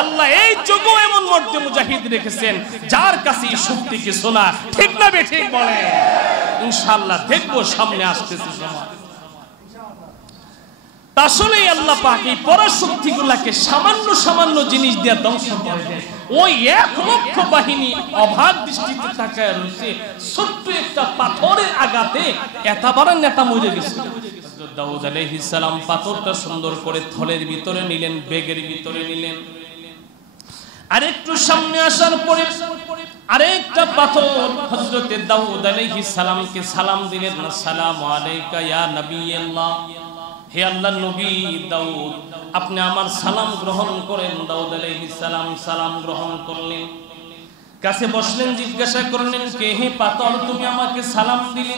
আল্লাহ এই যুগে এমন মর্দে মুজাহিদ রেখেছেন যার কাছে শক্তি কি শোনা, ঠিক না বেঠিক বলে? ইনশাআল্লাহ দেখবো সামনে আসতেছে সময়। আসলে আল্লাহ পাক এই পরাশক্তিগুলোকে সামান্য সামান্য জিনিস দিয়ে ধ্বংস করে দেয়। ওই 1 লক্ষ বাহিনী অভাব দৃষ্টিতে তাকায় রয়েছে, ছোট্ট একটা পাথরের আঘাতে এত বড় নেতা মরে গেছে। হযরত দাউদ আলাইহিস সালাম পাথরটা সুন্দর করে থলের ভিতরে নিলেন, বেগের ভিতরে নিলেন। আরেকটু সামনে আসার পরে আরেকটা পাথর হযরত দাউদ আলাইহিস সালামকে সালাম দিলেন, আসসালামু আলাইকা ইয়া নবিয়াল্লাহ, হে আল্লাহর নবী দাউদ আপনি আমার সালাম গ্রহণ করেন। দাউদ আলাইহিস সালাম সালাম গ্রহণ করলেন, কাছে বসলেন, জিজ্ঞাসা করলেন, কে হে পাথর তুমি আমাকে সালাম দিলে?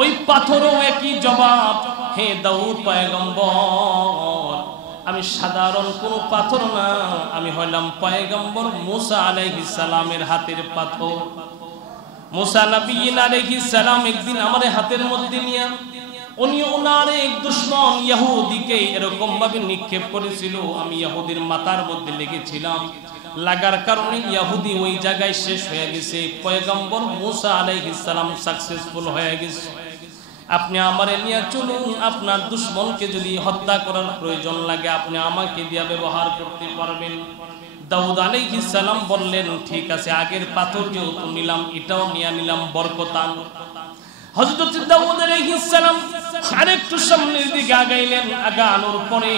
ওই পাথরও একই জবাব, হে দাউদ পয়গম্বর আমি সাধারণ কোন পাথর না, আমি হইলাম পয়গম্বর মুসা আলাইহিস সালামের হাতের পাথর। মুসা নবী আলাইহিস সালাম একদিন আমার হাতের মধ্যে নিয়ে উনি ওনার এক দুশমন ইহুদিকে এরকম ভাবে নিক্ষেপ করেছিল, আমি ইহুদির মাথার মধ্যে লেগেছিলাম, লাগার কারণে ইহুদি ওই জায়গায় শেষ হয়ে গেছে, পয়গম্বর মুসা আলাইহিস সালাম সাকসেসফুল হয়ে গেছে। আপনি আমারে নিয়ে চলুন, আপনার দুশমনকে যদি হত্যা করার প্রয়োজন লাগে আপনি আমাকে দিয়ে ব্যবহার করতে পারবেন। দাউদ আলাইহিস সালাম বললেন, ঠিক আছে, আগের পাথর যেহেতু নিলাম এটাও নিয়ে নিলাম, বরকতান। হযরত দাউদ আলাইহিস সালাম আরেকটু সামনের দিকে আগাইলেন, আগানোর পরে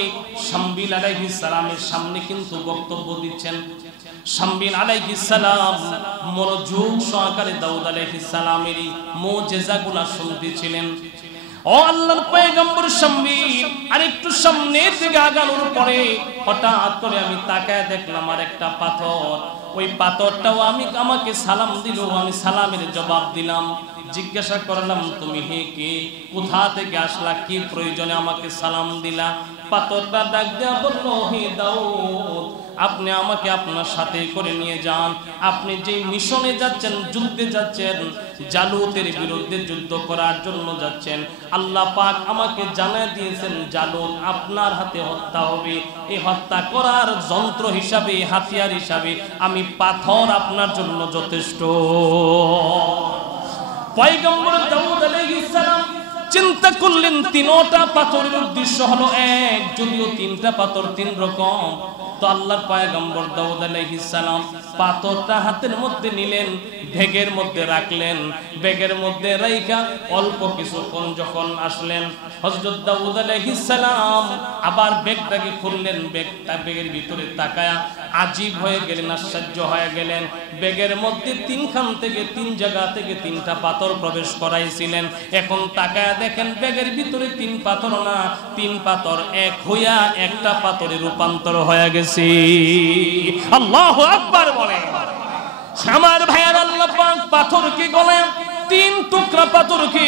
শামবিল আলাইহিস সালামের সামনে কিন্তু বক্তব্য দিচ্ছেন। শামবিল আলাইহিস সালাম মনোযোগ সহকারে দাউদ আলাইহিস সালামের মুজিজাগুলো শুনতেছিলেন। ও আল্লাহর পয়গম্বর শামবিল আরেকটু সামনের দিকে আগানোর পরে হঠাৎ করে আমি তাকায় দেখলাম আর একটা পাথর, ওই পাথরটাও আমাকে সালাম দিল, আমি সালামের জবাব দিলাম। জিজ্ঞাসা করলাম, তুমি হে কে, কোথা থেকে আসলা, কি প্রয়োজনে আমাকে সালাম দিলা? পাথরটা ডাক দেয়া বলল, হে দাউদ আপনি আমাকে আপনার সাথে করে নিয়ে যান, আপনি যে মিশনে যাচ্ছেন, যুদ্ধে যাচ্ছেন, জালুতের বিরুদ্ধে যুদ্ধ করার জন্য যাচ্ছেন, আল্লাহ পাক আমাকে জানিয়ে দিয়েছেন জালুত আপনার হাতে হত্যা হবে, এই হত্যা করার যন্ত্র হিসাবে, হাতিয়ার হিসাবে আমি পাথর আপনার জন্য যথেষ্ট। পয়গম্বর দাউদ আলাইহিস সালাম চিন্তা করলেন, তিনটা পাথরের উদ্দেশ্য হলো এক, যদিও তিনটা পাথর তিন রকম। তো আল্লাহর পয়গম্বর দাউদ আলাইহিস সালাম পাথরটা হাতের মধ্যে নিলেন, ব্যাগের মধ্যে রাখলেন, ব্যাগের মধ্যে রাইখা অল্প কিছুক্ষণ যখন আসলেন হযরত দাউদ আলাইহিস সালাম আবার ব্যাগটাকে খুললেন, ব্যাগের ভিতরে তাকায়া আজীব হয়ে গেলেন, আশ্চর্য হয়ে গেলেন। ব্যাগের মধ্যে তিনখান থেকে তিন জায়গা থেকে তিনটা পাথর প্রবেশ করাইছিলেন, এখন তাকায়া দেখেন ব্যাগের ভিতরে তিন পাথর না, তিন পাথর এক হইয়া একটা পাথরে রূপান্তর হয়ে গেছে। আল্লাহু আকবার বলে। আমার ভাইয়ার আল্লাহ পাক পাথরকে গলে তিন টুকরা পাথরকে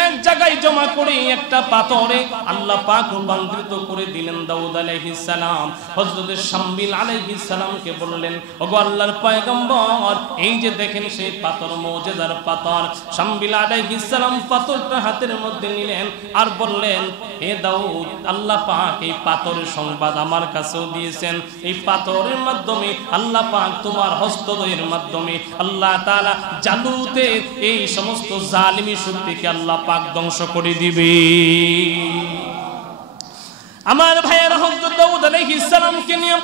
এক জায়গায় জমা করে একটা পাথরে আল্লাহ পাক রূপান্তরিত করে দিলেন। দাউদ আলাইহিস সালাম হযরত শামবিল আলাইহিস সালামকে বললেন, ওগো আল্লাহর পয়গম্বর এই যে দেখেন সেই পাথর, মুজিজার পাথর। শামবিল আলাইহিস সালাম পাথরটা হাতের মধ্যে নিলেন আর বললেন, হে দাউদ আল্লাহ পাক এই পাথরের সংবাদ আমার কাছেও দিয়েছেন, এই পাথরের মাধ্যমে আল্লাহ পাক তোমার হস্তদ্বয়ের মাধ্যমে আল্লাহ তাআলা জালুতের এই সমস্ত জালিমি শক্তিকে আল্লাহ পাক ধ্বংস করে দিবে। আমার ভাইয়ের হযরত দাউদ আলাইহিস সালামকে নিয়ে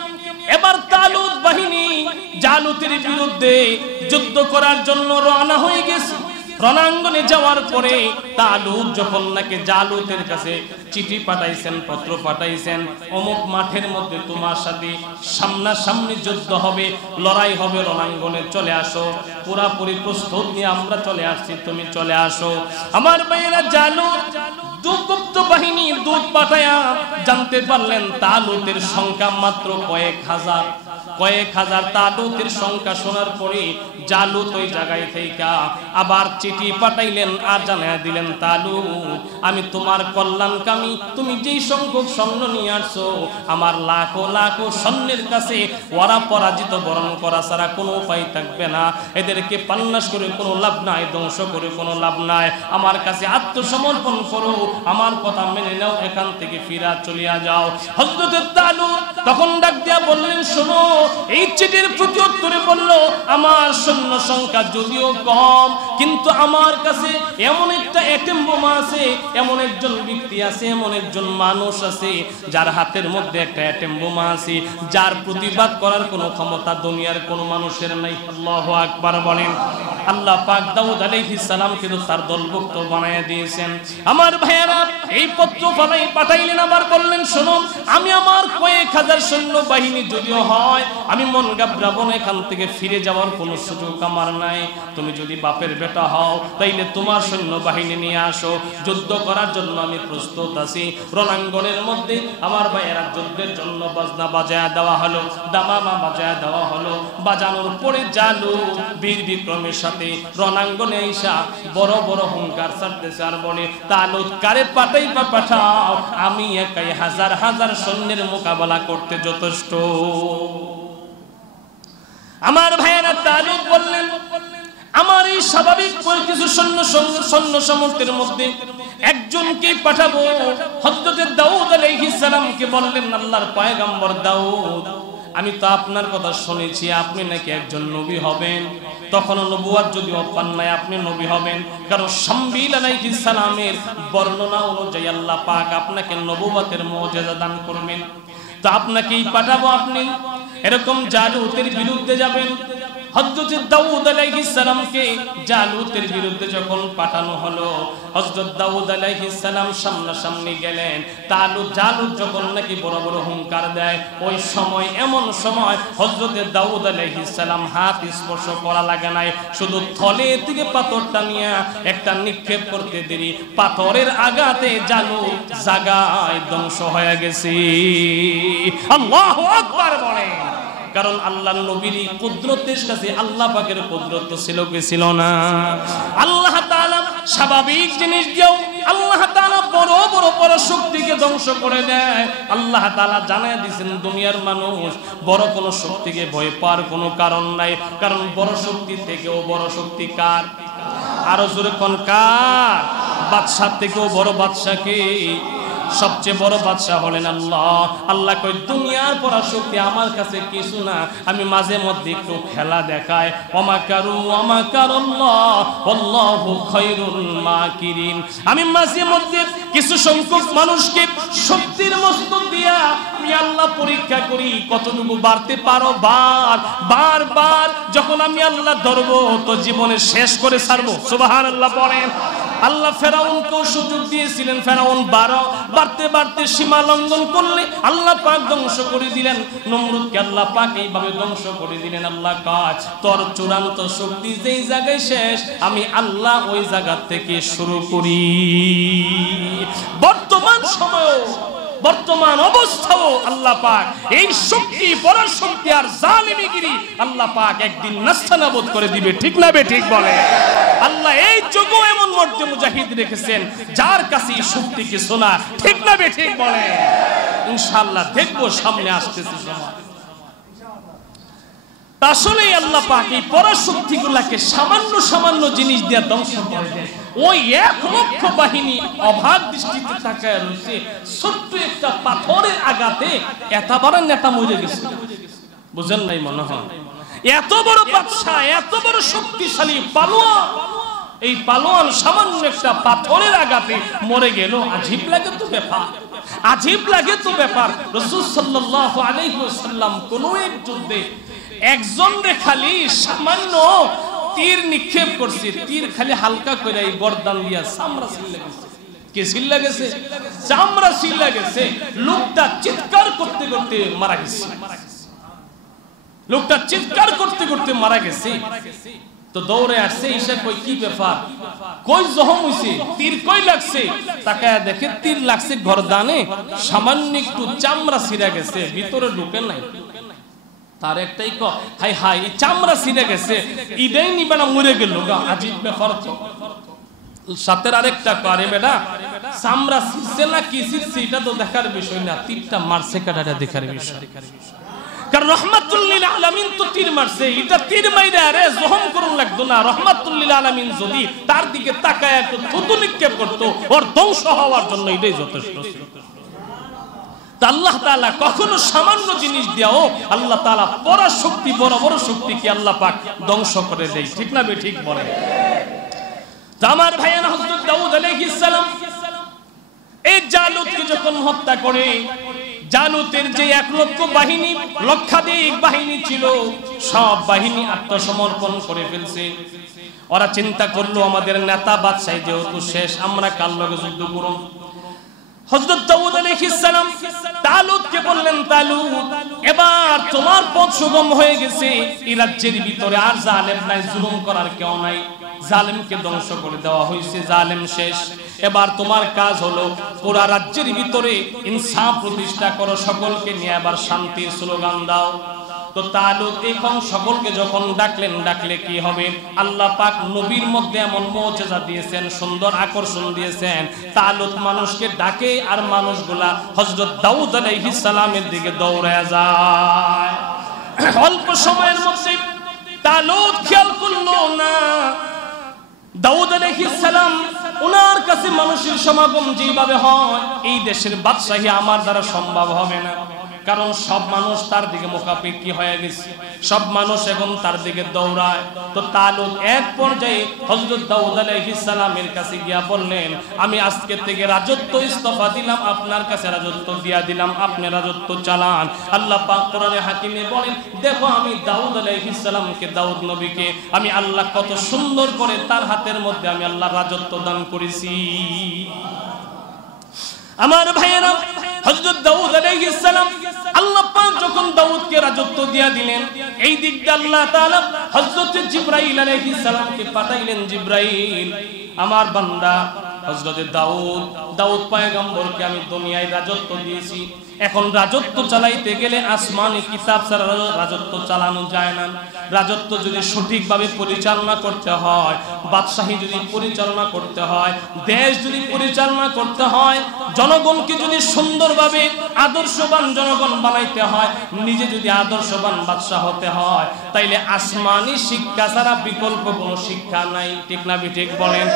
এবার তালুত বাহিনী জালুতের বিরুদ্ধে যুদ্ধ করার জন্য রওনা হয়ে গেছে। রণাঙ্গনে যাওয়ার পরে তালুত যখন নাকি জালুতের কাছে চিঠি পাঠাইছেন, পত্র পাঠাইছেন, অমুক মাঠের মধ্যে তোমার সাথে সামনাসামনি যুদ্ধ হবে, লড়াই হবে, রণাঙ্গনে চলে আসো, পুরাপুরি প্রস্তুত নিয়ে আমরা চলে আসছি, তুমি চলে আসো। আমার ভাইয়েরা জালুত দুগুপ্ত বাহিনী দূত পাঠায়া জানতে পারলেন তালুতের সংখ্যা মাত্র কয়েক হাজার। কয়েক হাজার তালুতের সংখ্যা শোনার পরে জালুত ওই জায়গায় থেকে আবার চিঠি পাঠাইলেন আর জানায় দিলেন, তালুত আমি তোমার কল্যাণকামী, তুমি যেই সংখ্যক সৈন্য নিয়ে আসছো আমার লাখো লাখো সৈন্যের কাছে ওরা পরাজিত বরণ করা ছাড়া কোনো উপায় থাকবে না, এদেরকে পান্নাস করে কোনো লাভ নাই, ধ্বংস করে কোনো লাভ নাই, আমার কাছে আত্মসমর্পণ করো, আমার কথা মেনে নাও, এখান থেকে ফিরা চলিয়া যাও। হযরত তালুত তখন ডাক দিয়া বললেন, শোনো, এই চিঠির প্রতি উত্তরে বলল, আমার সৈন্য সংখ্যা যদিও কম কিন্তু আমার কাছে এমন একটা অ্যাটম বোমা আছে, এমন একজন ব্যক্তি আছে, এমন একজন মানুষ আছে যার হাতের মধ্যে একটা অ্যাটম বোমা আছে, যার প্রতিবাদ করার কোনো ক্ষমতা দুনিয়ার কোনো মানুষের নাই। আল্লাহু আকবার বলেন। আল্লাহ পাক দাউদ আলাইহিস সালামকে তো তার দলভুক্ত বানায়া দিয়েছেন। আমার ভাইয়েরা এই পত্র পাঠাইলেন, আবার বললেন, শোনো, আমি আমার কয়েক হাজার সৈন্য বাহিনী যদিও হয়, আমি মন গাবরাবো না, এখান থেকে ফিরে যাওয়ার কোনো সুযোগ আমার নাই, তুমি যদি বাপের বেটা হও তাইলে তোমার সৈন্য বাহিনী নিয়ে আসো, যুদ্ধ করার জন্য আমি প্রস্তুত আছি। রণাঙ্গনের মধ্যে আমার ভাইয়েরা যুদ্ধের জন্য বাজনা বাজায় দেওয়া হলো, দামামা বাজায় দেওয়া হলো, বাজানোর পরে জালুত বীর বিক্রমের সাথে রণাঙ্গনে আইসা বড় বড় হুঙ্কার ছাড়তেছে আর বলে, তালুত কারে পাঠাইবা পাঠাও, আমি একাই হাজার হাজার সৈন্যের মোকাবেলা করতে যথেষ্ট। আমার ভাইয়েরা তালুত বললেন, আমার এই স্বাভাবিক কিছু সৈন্য সামর্থ্যের মধ্যে একজনকে পাঠাবো। হযরত দাউদ আলাইহিস সালামকে বললেন, আল্লাহর পয়গম্বর দাউদ, আমি তো আপনার কথা শুনেছি আপনি নাকি একজন নবী হবেন, তখন নবুয়ত যদি পান নাই আপনি নবী হবেন, কারণ শামবিল আলাইহিস সালামের বর্ণনা অনুযায়ী আল্লাহ পাক আপনাকে নবুয়তের মুজিজা দান করবেন, তো আপনাকেই পাঠাবো, আপনি এরকম জালুতের বিরুদ্ধে যাবেন। হযরত দাউদ আলাইহিস সালামকে জালুতের বিরুদ্ধে যখন পাঠানো হলো, হযরত দাউদ আলাইহিস সালাম সামনাসামনি গেলেন। জালুত যখন নাকি বড় বড় হুঙ্কার দেয়, ওই সময় এমন সময় হযরত দাউদ আলাইহিস সালাম হাত স্পর্শ করা লাগে নাই, শুধু থলে থেকে পাথরটা নিয়ে একটা নিক্ষেপ করতে দেরি, পাথরের আঘাতে জালুত জায়গায় ধ্বংস হয়ে গেছে। আল্লাহু আকবার বলেন। কারণ আল্লাহর নবীর কুদরতের কাছে আল্লাহ পাকের কুদরত ছিল কি ছিল না? আল্লাহ তাআলা স্বাভাবিক জিনিস দিয়েও আল্লাহ তাআলা বড় বড় পরাশক্তিকে ধ্বংস করে দেয়। আল্লাহ তাআলা জানায় দিয়েছেন দুনিয়ার মানুষ বড় কোনো শক্তিকে ভয় পাওয়ার কোনো কারণ নাই, কারণ বড় শক্তি থেকেও বড় শক্তি কার? আরো জোরে কোন কার? বাদশার থেকেও বড় বাদশাকে, সবচেয়ে বড় বাদশা হলেন আল্লাহ। আল্লাহ কই দুনিয়ার পরাশক্তি আমার কাছে কিছু না, আমি মাঝে মধ্যে একটু খেলা দেখাই। ওমাকারু ওমাকারাল্লাহ আল্লাহু খায়রুল মাকিরিন। আমি মাঝে মধ্যে কিছু সংখ্যক মানুষকে শক্তির মস্তক দিয়া আমি আল্লাহ পরীক্ষা করি কতটুকু বাড়তে পারো। বার যখন আমি আল্লাহ ধরবো তো জীবনে শেষ করে ছাড়বো। সুবহানাল্লাহ বলেন। আল্লাহ ফেরাউনকেও সুযোগ দিয়েছিলেন, ফেরাউন বাড়তে বাড়তে সীমা লঙ্ঘন করলে আল্লাহ পাক ধ্বংস করে দিলেন। নমরুদকে আল্লাহ পাক এইভাবে ধ্বংস করে দিলেন। আল্লাহ কাজ তোর চূড়ান্ত শক্তি যেই জায়গায় শেষ, আমি আল্লাহ ওই জায়গা থেকে শুরু করি। বর্তমান সময়, বর্তমান অবস্থাও আল্লাহ পাক এই শক্তি পরাশক্তি আর জালিমিগিরি আল্লাহ পাক একদিন নাস্তানাবুদ করে দিবে। ঠিক না বে ঠিক বলে? আল্লাহ এই যুগও এমন মর্দে মুজাহিদ রেখেছেন যার কাছে এই শক্তি কিছু না। ঠিক না বে ঠিক বলে? ইনশাআল্লাহ দেখবো সামনে আসতেছে সময়। আসলে আল্লাহ পাক এই পরাশক্তিগুলোকে সামান্য সামান্য জিনিস দিয়ে ধ্বংস করে দেয়। ওই 1 লক্ষ বাহিনী অভাব দৃষ্টিতে তাকায় রয়েছে, ছোট্ট একটা পাথরের আঘাতে এত বড় নেতা মরে গেছে। বুঝেন নাই মনে হয়? এত বড় বাদশা, এত বড় শক্তিশালী পালোয়ান, এই পালোয়ান সামান্য একটা পাথরের আঘাতে মরে গেল। আজীব লাগে তো ব্যাপার, আজীব লাগে তো ব্যাপার। রাসূল সাল্লাল্লাহু আলাইহি ওয়াসাল্লাম কোন এক যুদ্ধে একজন রে খালি সামান্য তীর নিক্ষেপ করছে, তীর খালি হালকা করে এই গর্দান দিয়া চামড়া ছিঁড়ে গেছে। কে ছিঁড়ে গেছে? চামড়া ছিঁড়ে গেছে। লোকটা চিৎকার করতে করতে মারা গেছে। লোকটা চিৎকার করতে করতে মারা গেছে। তো দৌড়ে আসছে, এসে কই কি ব্যাপার, কই জখম হইছে, তীর কই লাগছে? তাকায় দেখে তীর লাগছে গর্দানে, সামান্য একটু চামড়া ছিঁড়ে গেছে, ভিতরে ঢুকে নাই। তার একটাই ক হাই হাই চামড়া ছিঁড়ে গেছে ইডাই নি বেটা মরে গেল গা আজিব ব্যাপার তো সাথে আরেকটা করে বেটা চামড়া ছিঁড়ছে না কি ছিঁড়ছে এটা তো দেখার বিষয় না তীরটা মারছে কাটাটা দেখার বিষয় কারণ রহমাতুল লিল আলামিন তো তীর মারছে এটা তীর মাইরা আরে জহম করুন লাগতো না রহমাতুল লিল আলামিন যদি তার দিকে তাকায় একটু থুতু নিক্ষেপ করতো ওর ধ্বংস হওয়ার জন্য এটাই যথেষ্ট ছিল আল্লাহ তাআলা কখনো সামান্য জিনিস দিয়াও আল্লাহ তাআলা পরাশক্তি বড় বড় শক্তিকে আল্লাহ পাক ধ্বংস করে দেয় ঠিক না ঠিক বলে আমার ভাইয়ানা হযরত দাউদ আলাইহিস সালাম এই জালুতকে যখন হত্যা করে জালুতের যে 1 লক্ষ বাহিনী লক্ষাধিক বাহিনী ছিল সব বাহিনী আত্মসমর্পণ করে ফেলছে ওরা চিন্তা করলো আমাদের নেতা বাদশাহ যেহেতু শেষ আমরা কার লগে যুদ্ধ করব হযরত দাউদ আলাইহিস সালাম তালুতকে বললেন তালুত এবার তোমার পথ সুগম হয়ে গেছে এই রাজ্যের ভিতরে আর জালেম নাই জুলুম করার কেউ নাই জালেমকে ধ্বংস করে দেওয়া হয়েছে জালেম শেষ এবার তোমার কাজ হলো পুরা রাজ্যের ভিতরে ইনসাফ প্রতিষ্ঠা করো সকলকে নিয়ে আবার শান্তির স্লোগান দাও তো তালুত এখন সকলকে যখন ডাকলে কি হবে আল্লাহ পাক নবীর মধ্যে এমন মুজিজা দিয়েছেন সুন্দর আকর্ষণ দিয়েছেন তালুত মানুষকে ডাকে আর মানুষগুলা হযরত দাউদ আলাইহিস সালামের দিকে দৌড়ায় যায় অল্প সময়ের মধ্যে তালুত খেয়াল করলো না দাউদ আলাইহিস সালাম ওনার কাছে মানুষের সমাগম যেভাবে হয় এই দেশের বাদশাহী আমার দ্বারা সম্ভব হবে না কারণ সব মানুষ তার দিকে মুখাপেক্ষী হয়ে গেছে সব মানুষ এখন তার দিকে দৌড়ায় তো তালুত এক পর্যায়ে হযরত দাউদ আলাইহিস সালামের কাছে গিয়া বললেন আমি আজকে থেকে রাজত্ব ইস্তফা দিলাম আপনার কাছে রাজত্ব দিয়া দিলাম আপনি রাজত্ব চালান আল্লাহ পাক কোরআনে হাকিমে বলেন দেখো আমি দাউদ আলাইহিস সালামকে দাউদ নবীকে আমি আল্লাহ কত সুন্দর করে তার হাতের মধ্যে আমি আল্লাহ রাজত্ব দান করেছি আমার ভাইয়েরা হযরত দাউদ আলাইহিস সালাম আল্লাহ পাক যখন দাউদকে রাজত্ব দিয়া দিলেন এই দিক দিয়ে আল্লাহ তাআলা হযরত জিবরাইল আলাইহিস সালামকে পাঠাইলেন জিবরাইল আমার বান্দা হযরত দাউদ পয়গম্বরকে আমি দুনিয়ায় রাজত্ব দিয়েছি এখন রাজত্ব চালাইতে গেলে আসমানি কিতাব ছাড়া রাজত্ব চালানো যায় না রাজত্ব যদি সঠিকভাবে পরিচালনা করতে হয় বাদশাহী যদি পরিচালনা করতে হয় দেশ যদি পরিচালনা করতে হয় জনগণকে যদি সুন্দরভাবে আদর্শবান জনগণ বানাইতে হয় নিজে যদি আদর্শবান বাদশা হতে হয় তাইলে আসমানি শিক্ষা ছাড়া বিকল্প কোনো শিক্ষা নাই ঠিক না ঠিক বলেন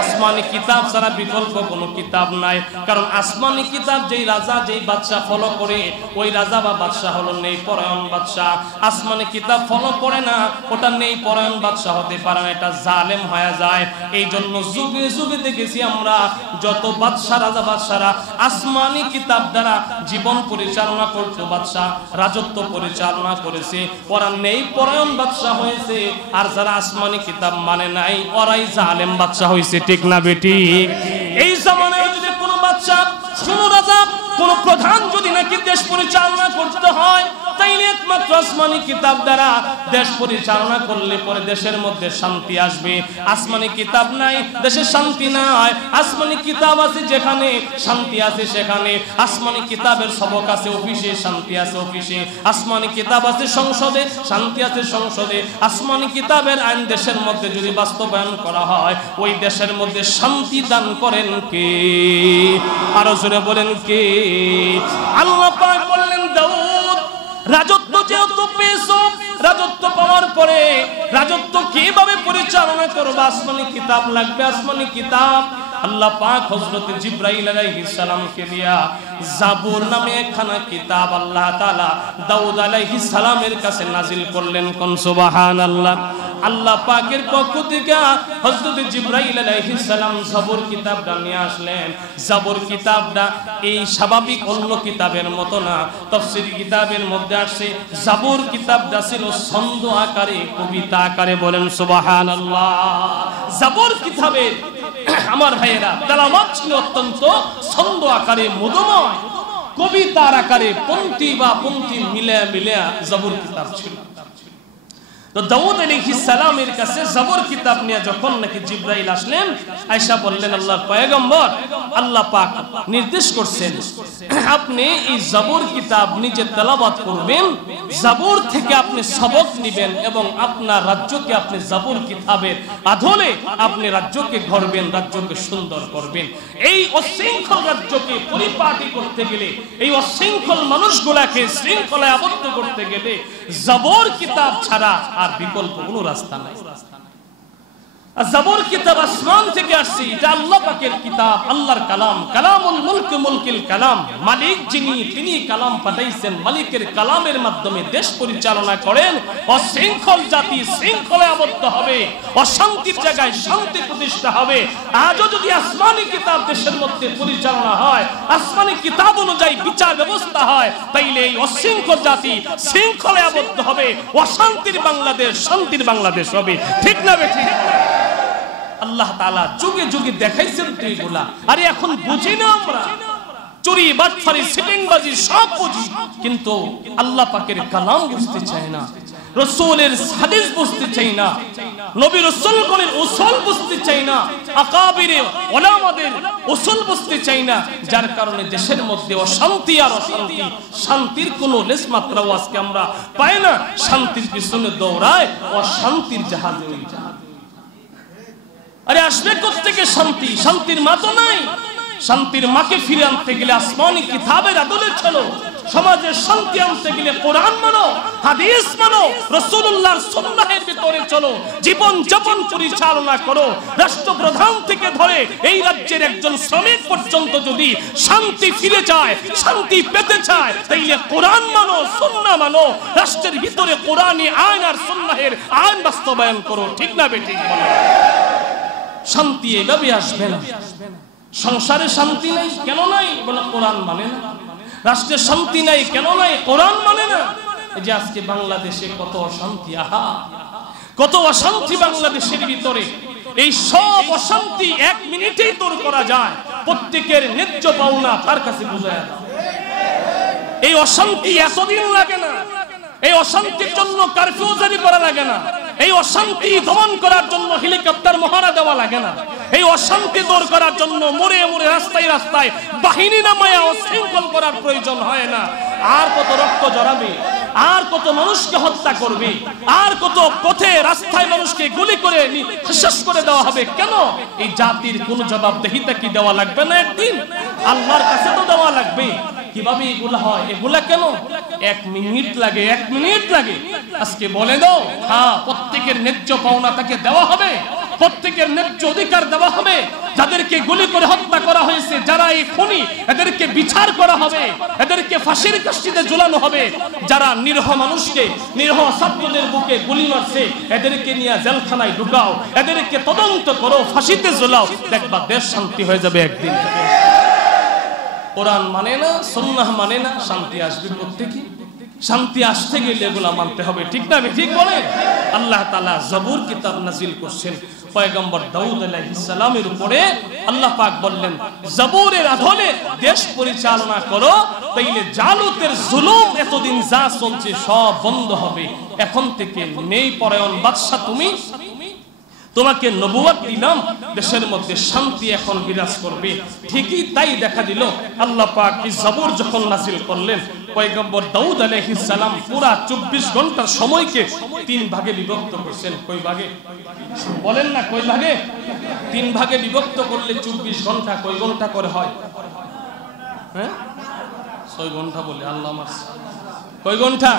আসমানি কিতাব ছাড়া বিকল্প কোনো কিতাব নাই কারণ আসমানি কিতাব যেই রাজা যেই বাদশা ফলো করে ওই রাজা বা বাদশা হলো নেই পরায়ণ বাদশা আসমানি কিতাব ফলো করে না ওটা নেই পরায়ণ বাদশা হতে পারে না এটা জালেম হয়ে যায় এই জন্য যুগে যুগে দেখেছি আমরা যত বাদশা রাজা বাদশারা আসমানি কিতাব দ্বারা জীবন পরিচালনা করতে বাদশা রাজত্ব পরিচালনা করেছে ওরা নেই পরায়ণ বাদশা হয়েছে আর যারা আসমানি কিতাব মানে নাই ওরাই জালেম বাদশা হয়েছে ঠিক না বেটি এই জামানায় যদি কোনো বাদশা কোনো রাজা কোন প্রধান যদি নাকি দেশ পরিচালনা করতে হয় তাইলে একমাত্র আসমানি কিতাব দ্বারা দেশ পরিচালনা করলে পরে দেশের মধ্যে শান্তি আসবে আসমানি কিতাব নাই দেশে শান্তি নাই আসমানি কিতাব আছে যেখানে শান্তি আছে সেখানে আসমানি কিতাবের সবক আছে অফিসে শান্তি আছে অফিসে আসমানি কিতাব আছে সংসদে শান্তি আছে সংসদে আসমানি কিতাবের আইন দেশের মধ্যে যদি বাস্তবায়ন করা হয় ওই দেশের মধ্যে শান্তি দান করেন কে আরো জোরে বলেন কে আল্লাহ পাক বললেন দাউদ রাজত্ব যেহেতু পেয়েছো রাজত্ব পাওয়ার পরে রাজত্ব কিভাবে পরিচালনা করবে আসমানি কিতাব লাগবে আসমানি কিতাব আল্লাহ পাক হযরত জিবরাইল আলাইহিস সালামকে দিয়া জাবুর নামে একখানা কিতাব আল্লাহ তাআলা দাউদ আলাইহিস সালামের কাছে নাজিল করলেন কোন সুবহানাল্লাহ আল্লাহ পাকের পক্ষ থেকে হযরত জিবরাইল আলাইহিস সালাম জাবুর কিতাবটা নিয়ে আসলেন জাবুর কিতাবটা এই স্বাভাবিক অন্য কিতাবের মতো না তাফসীর কিতাবের মধ্যে আছে জাবুর কিতাবটা ছিল ছন্দ আকারে কবিতা আকারে বলেন সুবহানাল্লাহ জাবুর কিতাবে আমার ভাইয়েরা তেলাওয়াত ছিল অত্যন্ত ছন্দ আকারে মধুময় কবিতার আকারে পংক্তি বা পংক্তি মিলে মিলে জাবুর কিতাব ছিল তো দাউদ আলাইহিস সালামের কাছে জবর কিতাব নিয়ে যখন নাকি জিবরাইল আসলেন, আয়েশা বললেন আল্লাহর পয়গম্বর, আল্লাহ পাক নির্দেশ করছেন আপনি এই জবর কিতাব নিজে তেলাওয়াত করবেন, জবর থেকে আপনি সবক নেবেন এবং আপনার রাজ্যকে আপনি জবর কিতাবের আদলে আপনি রাজ্যকে গড়বেন, রাজ্যকে সুন্দর করবেন। এই অশৃঙ্খল রাজ্যকে পরিপাটি করতে গেলে, এই অশৃঙ্খল মানুষগুলাকে শৃঙ্খলায় আবদ্ধ করতে গেলে জবর কিতাব ছাড়া আর বিকল্প কোনো রাস্তা নাই। জবর কিতাব আসমান থেকে আসছে, এটা আল্লাহ পাকের কিতাব, আল্লাহর কালাম, কালামুল মুলক মুলকিল কালাম। মালিক যিনি, তিনি কালাম পাঠাইছেন, মালিকের কালামের মাধ্যমে দেশ পরিচালনা করেন। অশৃঙ্খল জাতি শৃঙ্খলায় আবদ্ধ হবে, অশান্তির জায়গায় শান্তি প্রতিষ্ঠা হবে। আজও যদি আসমানি কিতাব দেশের মধ্যে পরিচালনা হয়, আসমানি কিতাব অনুযায়ী বিচার ব্যবস্থা হয়, তাইলে এই অশৃঙ্খল জাতি শৃঙ্খলায় আবদ্ধ হবে, অশান্তির বাংলাদেশ শান্তির বাংলাদেশ হবে। ঠিক না বেঠিক? আল্লাহ তাআলা যুগে যুগে দেখাইছেন তো এগুলা। আরে এখন বুঝি না আমরা, চুরি বাটফারি সিটিংবাজি সব বুঝি, কিন্তু আল্লাহ পাকের কালাম বুঝতে চাই না, রাসূলের হাদিস বুঝতে চাই না, নবী রাসূলগণের উসুল বুঝতে চাই না, আকাবিরে উলামাদের উসুল বুঝতে চাই না। যার কারণে দেশের মধ্যে অশান্তি আর অশান্তি, শান্তির কোনো লেশ মাত্রাও আজকে আমরা পাই না। শান্তির পিছনে দৌড়ায় অশান্তির জাহাজে ওই জাহাজ। আরে আসবে কোত্থেকে শান্তি? শান্তির মা তো নাই। শান্তির মাকে ফিরে আনতে গেলে আসমানি কিতাবের আদলে চলো, সমাজের শান্তি আনতে গেলে কোরআন মানো, হাদিস মানো, রাসূলুল্লাহর সুন্নাহের ভিতরে চলো, জীবন যাপন পরিচালনা করো। রাষ্ট্রপ্রধান থেকে ধরে এই রাজ্যের একজন শ্রমিক পর্যন্ত যদি শান্তি ফিরে চায়, শান্তি পেতে চায়, তাইলে কোরআন মানো, সুন্নাহ মানো, রাষ্ট্রের ভিতরে কোরআনী আইন আর সুন্নাহের আইন বাস্তবায়ন করো। ঠিক না বেঠিক? শান্তি এভাবে আসবে না। সংসারে শান্তি নাই, কেন নাই? বলে কোরআন মানে না। রাষ্ট্রে শান্তি নাই, কেন নাই? কোরআন মানে না। এই যে আজকে বাংলাদেশে কত অশান্তি, আহা কত অশান্তি বাংলাদেশের ভিতরে। এই সব অশান্তি এক মিনিটেই দূর করা যায়। প্রত্যেকের ন্যায্য পাওনা তার কাছে বুঝায়। এই অশান্তি এতদিন লাগে না, এই অশান্তির জন্য কারফিউ জারি করা লাগে না, এই অশান্তি দমন করার জন্য হেলিকপ্টার মহড়া দেওয়া লাগে না, এই অশান্তি দূর করার জন্য মোড়ে মোড়ে রাস্তায় রাস্তায় বাহিনী নামায়া অশৃঙ্খল করার প্রয়োজন হয় না। আর কত রক্ত জড়াবে, আর কত মানুষকে হত্যা করবে, আর কত পথে রাস্তায় মানুষকে গুলি করে শেষ করে দেওয়া হবে। কেন? এই জাতির কোন জবাবদিহিতা কি দেওয়া লাগবে না? একদিন আল্লাহর কাছে তো দেওয়া লাগবে। কিভাবে এগুলা হয়? এগুলা কেন? 1 মিনিট লাগে, 1 মিনিট লাগে। আজকে বলে দাও, হ্যাঁ প্রত্যেকের ন্যায্য পাওনা তাকে দেওয়া হবে, প্রত্যেকের ন্যায্য অধিকার দেওয়া হবে। যাদেরকে গুলি করে হত্যা করা হয়েছে, যারা এই খুনি, এদেরকে বিচার করা হবে, এদেরকে ফাঁসির কাষ্ঠিতে ঝুলানো হবে। যারা নিরীহ মানুষকে, নিরীহ ছাত্রদের বুকে গুলি মারছে, এদেরকে নিয়ে জেলখানায় ঢুকাও, এদেরকে তদন্ত করো, ফাঁসিতে ঝুলাও, দেখবা দেশ শান্তি হয়ে যাবে একদিন। কোরআন মানে না, সুন্নাহ মানে না, শান্তি আসবে প্রত্যেকে। শান্তি আসতে গেলে এগুলা মানতে হবে। ঠিক না? ঠিক বলে। আল্লাহ তাআলা জবুর কিতাব নাজিল করছেন পয়গম্বর দাউদ আলাইহিস সালামের উপরে। আল্লাহ পাক বললেন, জবুরের আদলে দেশ পরিচালনা করো, তাইলে জালুতের জুলুম এতদিন যা চলছে সব বন্ধ হবে। এখন থেকে নেই পরায়ণ বাদশা তুমি, তোমাকে নবুয়ত দিলাম, দেশের মধ্যে শান্তি এখন বিরাজ করবে। ঠিকই তাই দেখা দিল। আল্লাহ পাক এই জবর যখন নাজিল করলেন, পয়গম্বর দাউদ আলাইহিস সালাম পুরা 24 ঘন্টার সময়কে 3 ভাগে বিভক্ত করেছেন। কয় ভাগে বলেন না? কয় ভাগে? 3 ভাগে বিভক্ত করলে 24 ঘন্টা কয় ঘন্টা করে হয়? হ্যাঁ 6 ঘন্টা বলে আল্লাহ মাস। কয় ঘন্টা?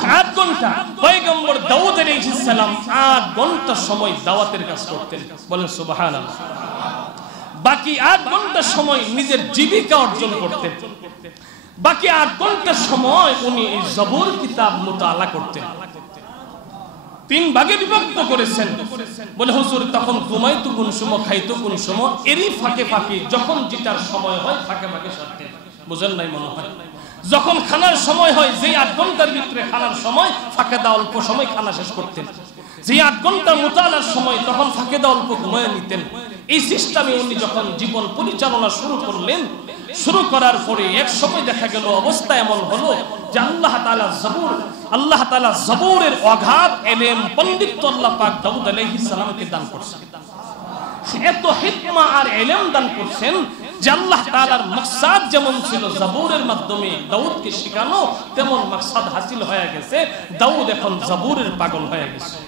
7 ঘন্টা। পয়গম্বর দাউদ আলাইহিস সালাম 8 ঘন্টা সময় দাওয়াতের কাজ করতেন। বলেন সুবহানাল্লাহ। বাকি 8 ঘন্টা সময় নিজের জীবিকা অর্জন করতেন। বাকি 8 ঘন্টা সময় উনি এই জবর কিতাব মুতাআলা করতেন। 3 ভাগে বিভক্ত করেছেন। বলে হুজুর তখন ঘুমাইতো কোন সময়, খাইতো কোন সময়, এরই ফাঁকে ফাঁকে যখন যেটার সময় হয় ফাঁকে ফাঁকে সারতেন। বুঝেন নাই মনে হয়? যখন খানার সময় হয়, যে 8 ঘন্টার ভিতরে খানার সময়, ফাঁকে দা অল্প সময় খানা শেষ করতেন। যে 8 ঘন্টা মুতাআলার সময়, তখন ফাঁকে দা অল্প ঘুমায় নিতেন। এই সিস্টেমে উনি যখন জীবন পরিচালনা শুরু করলেন, শুরু করার পরে এক সময় দেখা গেল অবস্থা এমন হলো যে আল্লাহ তাআলা জবুরের অগাধ ইলম পণ্ডিত্য আল্লাহ পাক দাউদ আলাইহিস সালামকে দান করছেন। এত হিকমা আর ইলম দান করছেন যে আল্লাহ তাআলার মাকসাদ যেমন ছিল জবুরের মাধ্যমে দাউদকে শেখানো, তেমন মাকসাদ হাসিল হয়ে গেছে। দাউদ এখন জবুরের পাগল হয়ে গেছে।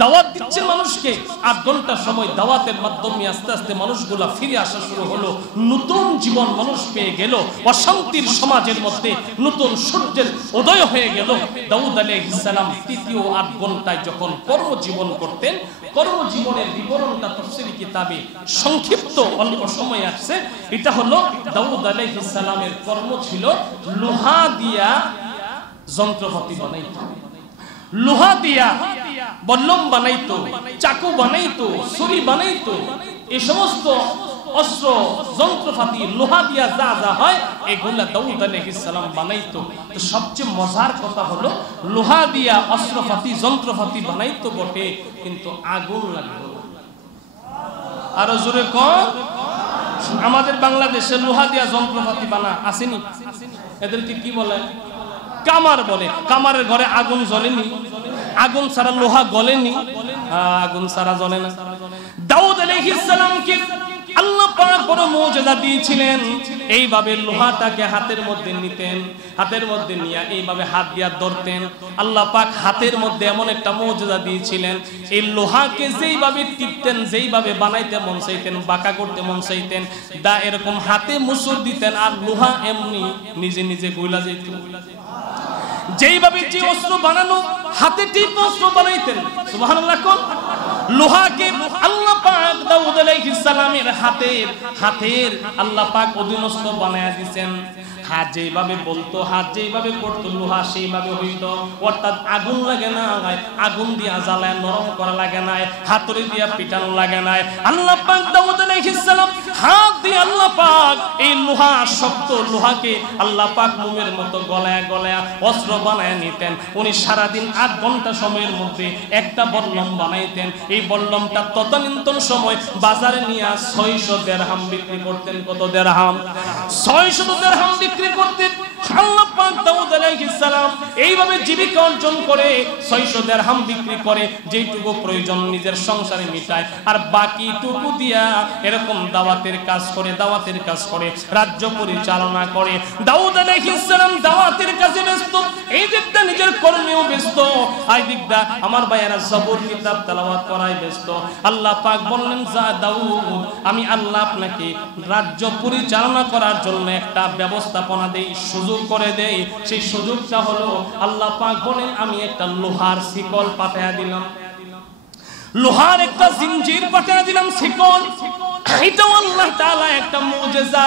দাওয়াত দিচ্ছে মানুষকে, 8 ঘন্টা সময় দাওয়াতের মাধ্যমে আস্তে আস্তে মানুষগুলা ফিরে আসা শুরু হলো। নতুন জীবন মানুষ পেয়ে গেল। অশান্তির সমাজের মধ্যে নতুন সূর্যের উদয় হয়ে গেল। দাউদ আলাইহিস সালাম তৃতীয় 8 ঘন্টায় যখন কর্মজীবন করতেন, কর্মজীবনের বিবরণটা তাফসীরি কিতাবে সংক্ষিপ্ত অল্প সময় আসছে। এটা হলো দাউদ আলাইহিস সালামের কর্ম ছিল লোহা দিয়া যন্ত্রপাতি বানাইতো, লোহা দিয়া বল্লম বানাইতো, চাকু বানাইতো, ছুরি বানাইতো। এই সমস্ত অস্ত্র যন্ত্রপাতি লোহা দিয়া যা যা হয় এগুলা দাউদ আলাইহিস সালাম বানাইতো। তো সবচেয়ে মজার কথা হলো লোহা দিয়া অস্ত্রপাতি যন্ত্রপাতি বানাইতো বটে, কিন্তু আগুন লাগতো না। আরো জোরে কর। আমাদের বাংলাদেশে লোহা দিয়া যন্ত্রপাতি বানা আসেনি, এদেরকে কি বলে? কামার বলে। কামারের ঘরে আগুন জ্বলেনি, আগুন ছাড়া লোহা গলেনি, আগুন ছাড়া জ্বলে না। দাউদ আলাইহিস সালামকে আল্লাহ পাক বড় মুজিজা দিয়েছিলেন। এইভাবে লোহাটাকে হাতের মধ্যে নিতেন, হাতের মধ্যে নিয়ে এইভাবে হাত দিয়া ধরতেন। আল্লাহ পাক হাতের মধ্যে এমন একটা মুজিজা দিয়েছিলেন, এই লোহাকে যেইভাবে টিপতেন, যেইভাবে বানাইতে মন চাইতেন, বাঁকা করতে মন চাইতেন, দা এরকম হাতে মুসুর দিতেন আর লোহা এমনি নিজে নিজে গইলা যেত। যেইভাবে যে অস্ত্র বানানো হাতে টিপ অস্ত্র বানাইতেন, সুবহানাল্লাহ কোন। লোহাকে আল্লাহ পাক দাউদ আলাইহিস সালামের হাতের আল্লাহ পাক অধীনস্থ বানায়া দিয়েছেন। হাত যেইভাবে বলতো, হাত যেইভাবে করতো, লোহা সেইভাবে হইতো। অর্থাৎ আগুন লাগে না, আগুন দিয়া জ্বালায় নরম করা লাগে না, হাতুড়ি দিয়া পিটানো লাগে না। আল্লাহ পাক দাউদ আলাইহিস সালাম হাত দিয়ে আল্লাহ পাক এই লোহা, শক্ত লোহাকে আল্লাহ পাক মোমের মতো গলায় গলায় অস্ত্র বানায় নিতেন। উনি সারাদিন 8 ঘন্টা সময়ের মধ্যে একটা বল্লম বানাইতেন। এই বল্লমটা তদানীন্তন সময় বাজারে নিয়ে 600 দিরহাম বিক্রি করতেন। কত দিরহাম? 600 দিরহাম বিক্রি করতেন। আল্লাহ পাক দাউদ আলাইহিস সালাম এইভাবে জীবিকা অর্জন করে 600 দিরহাম বিক্রি করে, যেটুকু প্রয়োজন নিজের সংসারে মিটায়, আর বাকিটুকু দিয়া এরকম দাওয়াতের কাজ করে রাজ্য পরিচালনা করে। দাউদ আলাইহিস সালাম দাওয়াতের কাজে ব্যস্ত, এই দিকটা নিজের কর্মেও ব্যস্ত, এই দিকটা আমার ভাইয়েরা জবর কিতাব তেলাওয়াত করায় ব্যস্ত। আল্লাহ পাক বললেন, যা দাউদ, আমি আল্লাহ আপনাকে রাজ্য পরিচালনা করার জন্য একটা ব্যবস্থাপনা দেই, সুযোগ করে দেই। সেই সুযোগটা হলো আল্লাহ পাক বলেন, আমি একটা লোহার শিকল পাঠায়া দিলাম, লোহার একটা জিঞ্জির পাঠিয়ে দিলাম, শিকল। এটাও আল্লাহ তাআলা একটা মুজিজা।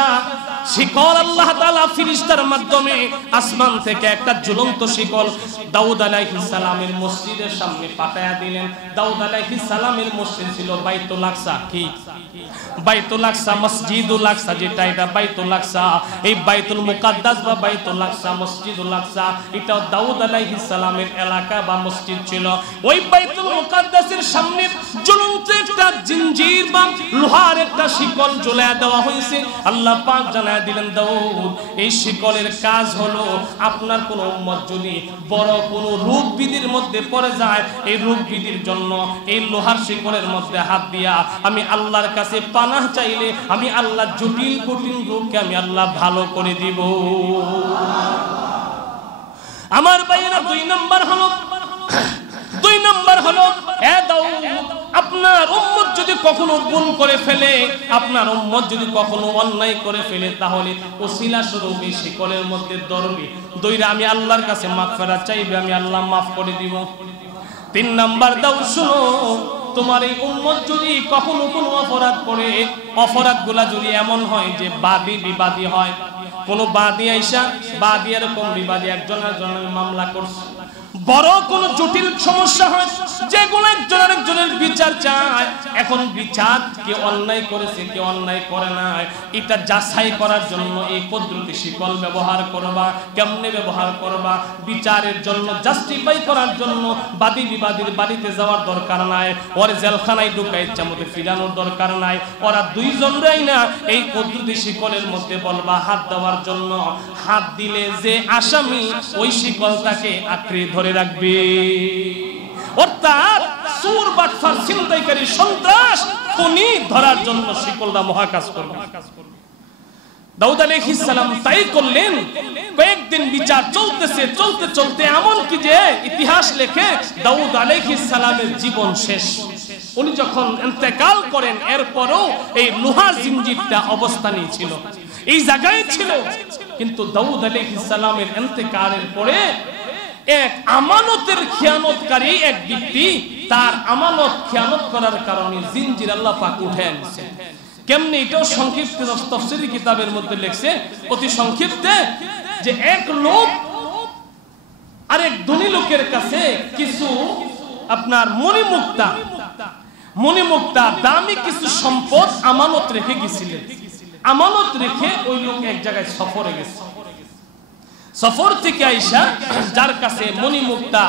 শিকল আল্লাহ তাআলা ফেরেশতার মাধ্যমে আসমান থেকে একটা ঝুলন্ত শিকল দাউদ আলাইহিস সালামের মসজিদের সামনে পাঠিয়ে দিলেন। দাউদ আলাইহিস সালামের মসজিদ ছিল বাইতুল আকসা। কি বাইতুল আকসা? মসজিদুল আকসা, যেটা এটা বাইতুল আকসা। এই বাইতুল মুকাদ্দাস বা বাইতুল আকসা, মসজিদুল আকসা, এটা দাউদ আলাইহিস সালামের এলাকা বা মসজিদ ছিল। ওই বাইতুল মুকাদ্দাসের সামনে জ্বলন্ত একটা জিঞ্জির বা লোহার একটা শিকল ঝুলায়া দেওয়া হয়েছে। আল্লাহ পাক জানায় দিলেন, দাউদ, এই শিকলের কাজ হলো আপনার কোন উম্মত যদি বড় কোন রোগ বিধির মধ্যে পড়ে যায়, এই রোগ বিধির জন্য এই লোহার শিকলের মধ্যে হাত দিয়া আমি আল্লাহর কাছে পানাহ চাইলে আমি আল্লাহ জটিল কঠিন রোগকে আমি আল্লাহ ভালো করে দিব। আমার ভাইয়েরা, 2 নাম্বার হলো এ দাউদ, আপনার উম্মত যদি কখনো গুনাহ করে ফেলে, আপনার উম্মত যদি কখনো অন্যায় করে ফেলে, তাহলে ওসিলা স্বরূপ এই শিকলের মধ্যে ধরবে, দইরা আমি আল্লাহর কাছে মাগফিরাত চাইবে, আমি আল্লাহ মাফ করে দিব। 3 নাম্বার দাউদ, শুনো, তোমার এই উম্মত যদি কখনো কোনো অপরাধ করে, অপরাধগুলা যদি এমন হয় যে বাদী বিবাদী হয়, কোনো বাদী আইসা বাদী এরকম বিবাদী একজনের জন্য মামলা করছে, বড় কোনো জটিল সমস্যা হয়, যেগুলো একজনের বিচার চায়। এখন বিচার কে অন্যায় করেছে কে অন্যায় করে নাই, এটা যাচাই করার জন্য এই পদ্ধতি শিকল ব্যবহার করবা। কেমনে ব্যবহার করবা? বিচারের জন্য, জাস্টিফাই করার জন্য বাদী বিবাদীর বাড়িতে যাওয়ার দরকার নাই, ওরে জেলখানায় ঢুকাই চামতে ফিরানোর দরকার নাই। ওরা দুইজনরাই না এই পদ্ধতি শিকলের মধ্যে বলবা হাত দেওয়ার জন্য। হাত দিলে যে আসামি ওই শিকলটাকে আঁকড়ে ধরে রাখবে। অর্থাৎ চোর বাটফার ছিনতাইকারী সন্ত্রাস খুনি ধরার জন্য শিকলটা মহাকাজ করবে। দাউদ আলাইহিস সালাম তাই করলেন। কয়েকদিন বিচার চলতেছে, চলতে চলতে এমন কি যে ইতিহাস লেখে দাউদ আলাইহিস সালামের জীবন শেষ। উনি যখন ইন্তেকাল করেন এরপরও এই লোহার জিঞ্জিরটা অবস্থানেই ছিল, এই জায়গায় ছিল। কিন্তু দাউদ আলাইহিস সালামের ইন্তেকালের পরে এক আমানতের খেয়ানতকারী এক ব্যক্তি তার আমানত খেয়ানত করার কারণে জিঞ্জির আল্লাহ পাক উঠে আনছেন। কেমনে? এটাও সংক্ষিপ্ত তাফসীরি কিতাবের মধ্যে লেখছে অতি সংক্ষিপ্তে, যে এক লোক আরেক ধনী লোকের কাছে কিছু আপনার মণিমুক্তা দামি কিছু সম্পদ আমানত রেখে গেছিলেন। আমানত রেখে ওই লোক এক জায়গায় সফরে গেছে। সফর থেকে আইসা যার কাছে মণিমুক্তা,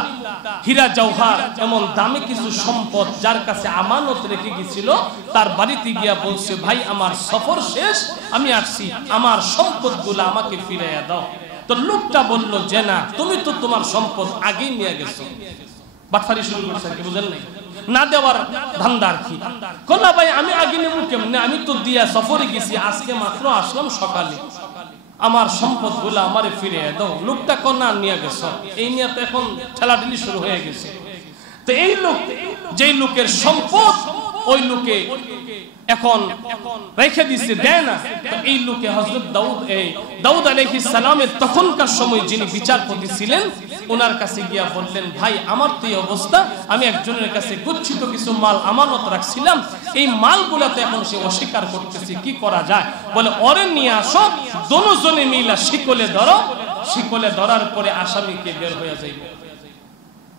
হীরা জওহার এমন দামি কিছু সম্পদ যার কাছে আমানত রেখে গেছিল, তার বাড়িতে গিয়া বলছে, ভাই আমার সফর শেষ, আমি আসছি, আমার সম্পদগুলো আমাকে ফিরাইয়া দাও। তো লোকটা বলল যে না, তুমি তো তোমার সম্পদ আগেই নিয়ে গেছো। বাটফারি শুরু করছে, কি বুঝেন নাই? না দেওয়ার ধান্দার কি? কোনা ভাই আমি আগে নেব কেমনে? আমি তো দিয়া সফরে গেছি, আজকে মাত্র আসলাম সকালে, আমার সম্পদগুলো আমারে ফিরে দাও। লোকটা কোনা নিয়ে গেছে, এই নিয়ে তো এখন ঠেলাঠেলি শুরু হয়ে গেছে। তো এই লোক, যেই লোকের সম্পদ ওই লোকে এখন রেখে দিচ্ছে, দেয় না। তো এই লোকে হযরত দাউদ আলাইহিস সালামের তখনকার সময় যিনি বিচারপতি ছিলেন ওনার কাছে গিয়া বললেন, ভাই আমার তো এই অবস্থা, আমি একজনের কাছে গচ্ছিত কিছু মাল আমানত রাখছিলাম, এই মালগুলা তো এখন সে অস্বীকার করতেছে, কি করা যায়? বলে ওরে নিয়ে আসো, দুজনে মিলা শিকলে ধরো, শিকলে ধরার পরে আসামিকে বের হয়ে যাইবে।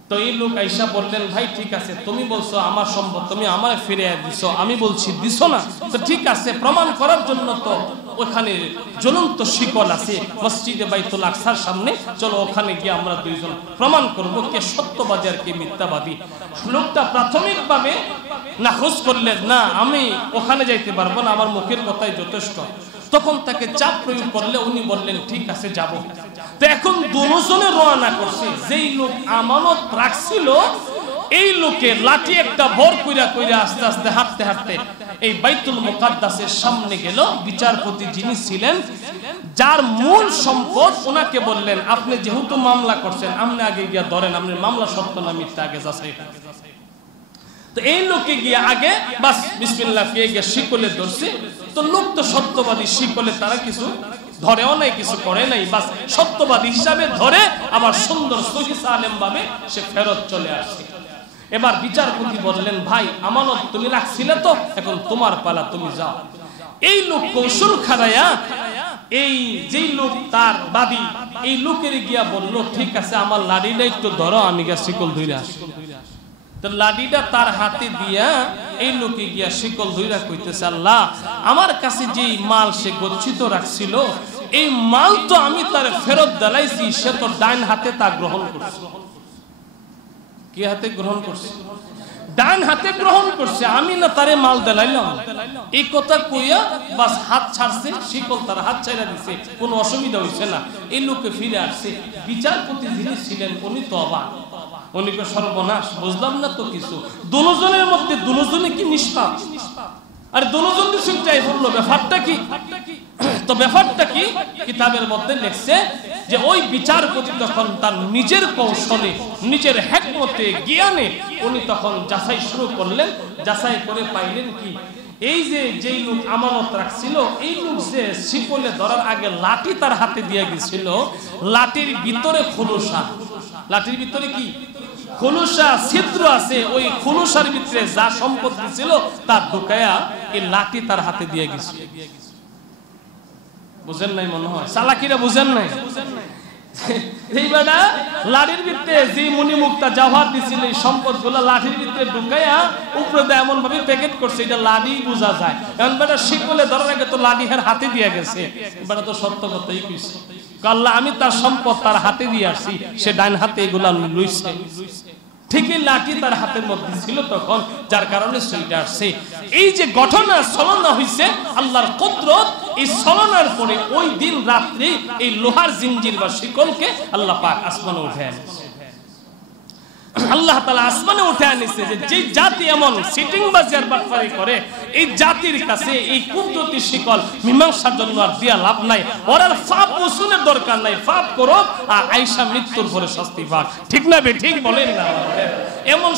তো এই লোক আইসা বললেন, ভাই ঠিক আছে, তুমি বলছো আমার সম্পদ তুমি আমারে ফিরিয়ে দিছো, আমি বলছি দিছো না। তো ঠিক আছে, প্রমাণ করার জন্য তো ওখানে জ্বলন্ত শিকল আছে মসজিদে বাইতুল আকসার সামনে, চলো ওখানে গিয়ে আমরা দুইজন প্রমাণ করবো কে সত্যবাদী আর কে মিথ্যাবাদী। লোকটা প্রাথমিকভাবে নাকচ করলেন, না আমি ওখানে যাইতে পারবো না, আমার মুখের কথাই যথেষ্ট। তখন তাকে চাপ প্রয়োগ করলে উনি বললেন ঠিক আছে যাব। তো এখন দুজনে রওনা করছে। যেই লোক আমানত রাখছিল এই লোকে লাঠি একটা ভর কইরা কইরা আস্তে আস্তে হাঁটতে হাঁটতে এই বাইতুল মুকাদ্দাসের সামনে গেল। বিচারপতি যিনি ছিলেন, যার মূল সম্পদ, ওনাকে বললেন, আপনি যেহেতু মামলা করছেন আপনি আগে গিয়া ধরেন, আপনি মামলা সত্য না মিথ্যা আগে যাচাই করেন। তো এই লোকে গিয়ে আগে বাস বিসমিল্লাহ পেয়ে গিয়ে শিকলে ধরছে। তো লোক তো সত্যবাদী, শিকলে তারা কিছু ধরেও নাই, কিছু করে নাই, বাস সত্যবাদী হিসাবে ধরে আবার সুন্দর সহিহ সালেম ভাবে সে ফেরত চলে আসছে। এবার বিচারপতি বললেন, ভাই আমানত তুমি রাখছিলে তো, এখন তোমার পালা, তুমি যাও। এই লোক কৌশল খারাইয়া এই যেই লোক তার বাদী, এই লোকের গিয়া বলল, ঠিক আছে আমার লাড়িটা একটু ধরো, আমি গিয়া শিকল ধরে আসি। তো লাঠিটা তার হাতে দিয়া এই লোকে গিয়া শিকল ধইরা কইতেছে, আল্লাহ আমার কাছে যে মাল সে গচ্ছিত রাখছিল, এই মাল তো আমি তার ফেরত দিলাইছি, সে তো ডান হাতে তা গ্রহণ করছে। কি হাতে গ্রহণ করছে? ডান হাতে গ্রহণ করছে, আমি না তারে মাল দিলাইলাম। এই কথা কইয়া বাস হাত ছাড়ছে, শিকল তার হাত ছাইরা দিছে, কোনো অসুবিধা হইছে না। এই লোকে ফিরে আসছে। বিচারপতি যিনি ছিলেন উনি তো অবাক, উনি তো সর্বনাশ, বুঝলাম না তো কিছু। দুজনের মধ্যে দুজনে কি নিষ্পাপ, আর দুজন চিন্তায় বললো ব্যাপারটা কি? তো ব্যাপারটা কি কিতাবের মধ্যে লেখছে যে ওই বিচারপতি তখন তার নিজের কৌশলে, নিজের হিকমতে, জ্ঞানে উনি তখন যাচাই শুরু করলেন। যাচাই করে পাইলেন কি, এই যে যেই লোক আমানত রাখছিল, এই লোক যে শিকলে ধরার আগে লাঠি তার হাতে দিয়ে গেছিল, লাঠির ভিতরে খোলসা। লাঠির ভিতরে কি খোলসা, ছিদ্র আছে। ওই খোলসার ভিতরে যা সম্পদ ছিল তা ঢুকায়া এই লাঠি তার হাতে দিয়ে গেছে। বুঝেন নাই মনে হয়, চালাকিরা বুঝেন নাই। এই বেটা লাঠির ভিতরে যে মণিমুক্তা জওহর দিছিল এই সম্পদগুলো লাঠির ভিতরে ঢুকাইয়া উপরে এমন ভাবে প্যাকেট করছে এটা লাঠি বোঝা যায়। কারণ বেটা শিকলে ধরার আগে তো লাঠি এর হাতে দিয়ে গেছে। বেটা তো সত্য কথাই কইছে, আল্লাহ আমি তার সম্পদ তার হাতে দিয়ে আসছি, সে ডান হাতে এগুলা লইছে। ঠিকই লাঠি তার হাতের মধ্যে ছিল তখন, যার কারণে সেইটা আসছে। এই যে ঘটনা ছলনা হইছে আল্লাহর কুদরত, এই ছলনার পরে ওই দিন রাত্রি এই লোহার জিঞ্জির বা শিকলকে আল্লাহ পাক আসমানে উঠে আনছে। আল্লাহ তাআলা আসমানে উঠে আনছে যে জাতি এমন সিটিং বাজার বাটপারি করে এই জাতির কাছে এই কুদরতি শিকল মীমাংসার জন্য আর দিয়া লাভ নাই। ওর পাপ উসুলের দরকার নাই, পাপ করো আর আয়েশা মৃত্যুর পরে শাস্তি পাক। ঠিক না বে ঠিক বলেন না? এমন